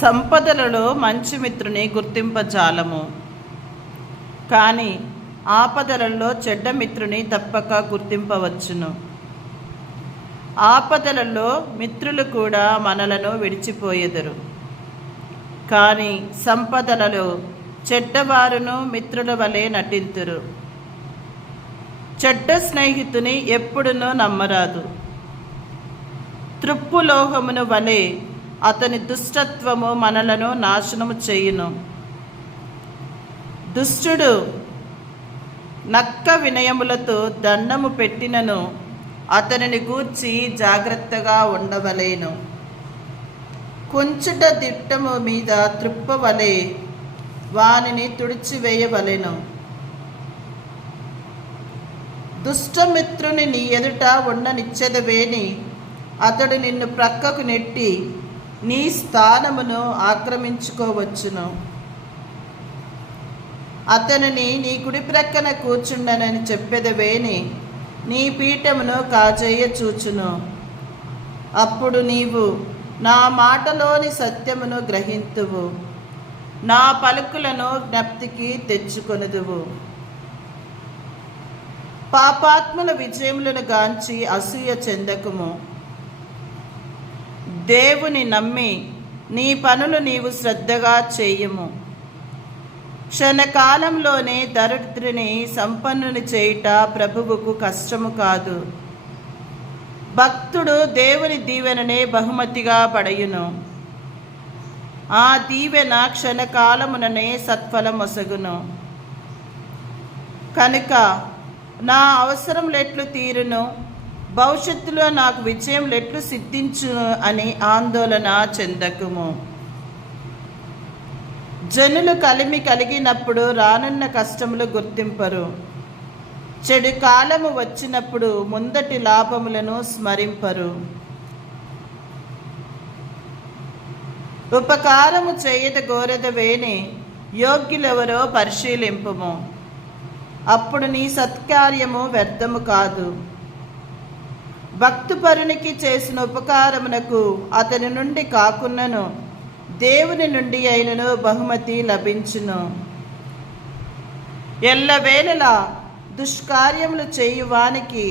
సంపదలలో మంచి మిత్రుని గుర్తింపజాలము, కానీ ఆపదలలో చెడ్డ మిత్రుని తప్పక గుర్తింపవచ్చును. ఆపదలలో మిత్రులు కూడా మనలను విడిచిపోయెదరు, కానీ సంపదలలో చెడ్డవారును మిత్రుల వలె నటింతురు. చెడ్డ స్నేహితుని ఎప్పుడునూ నమ్మరాదు. త్రుప్పులోహమును వలె అతని దుష్టత్వము మనలను నాశనము చేయును. దుష్టుడు నక్క వినయములతో దండము పెట్టినను అతనిని గూర్చి జాగ్రత్తగా ఉండవలేను. కుంచుట దిట్టము మీద త్రుప్పవలే వానిని తుడిచివేయవలెను. దుష్టమిత్రుని నీ ఎదుట ఉండనిచ్చెదవేని అతడు నిన్ను ప్రక్కకు నెట్టి నీ స్థానమును ఆక్రమించుకోవచ్చును. అతనిని నీ కుడి ప్రక్కన కూర్చుండనని చెప్పెదవేని నీ పీఠమును కాజేయ చూచును. అప్పుడు నీవు నా మాటలోని సత్యమును గ్రహింతువు, నా పలుకులను జ్ఞప్తికి తెచ్చుకొనుదువు. పాపాత్ముల విజయములను గాంచి అసూయ చెందకుము. దేవుని నమ్మి నీ పనులు నీవు శ్రద్ధగా చేయుము. క్షణకాలంలోనే దరిద్రుని సంపన్నుని చేయుట ప్రభువుకు కష్టము కాదు. భక్తుడు దేవుని దీవెననే బహుమతిగా పడయును. ఆ దీవెన క్షణకాలముననే సత్ఫలమొసగును. కనుక నా అవసరములెట్లు తీరును, భవిష్యత్తులో నాకు విజయములెట్లు సిద్ధించును అని ఆందోళన చెందకుము. జనులు కలిమి కలిగినప్పుడు రానున్న కష్టములు గుర్తింపరు. చెడు కాలము వచ్చినప్పుడు ముందటి లాభములను స్మరింపరు. ఉపకారము చేయద గోరెదవేని యోగ్యులెవరో పరిశీలింపుము. అప్పుడు నీ సత్కార్యము వ్యర్థము కాదు. భక్తుపరునికి చేసిన ఉపకారమునకు అతని నుండి కాకున్నను దేవుని నుండి అయినను బహుమతి లభించును. ఎల్లవేళలా దుష్కార్యములు చేయువానికి,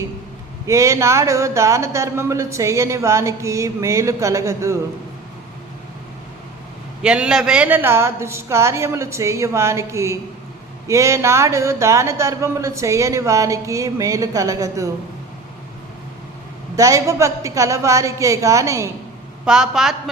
ఏనాడు దాన ధర్మములు చేయని వానికి మేలు కలగదు. ఎల్లవేళలా దుష్కార్యములు చేయువానికి, ఏనాడు దాన ధర్మములు చేయని వానికి మేలు కలగదు. దైవభక్తి కలవారికే గాని పాపాత్మ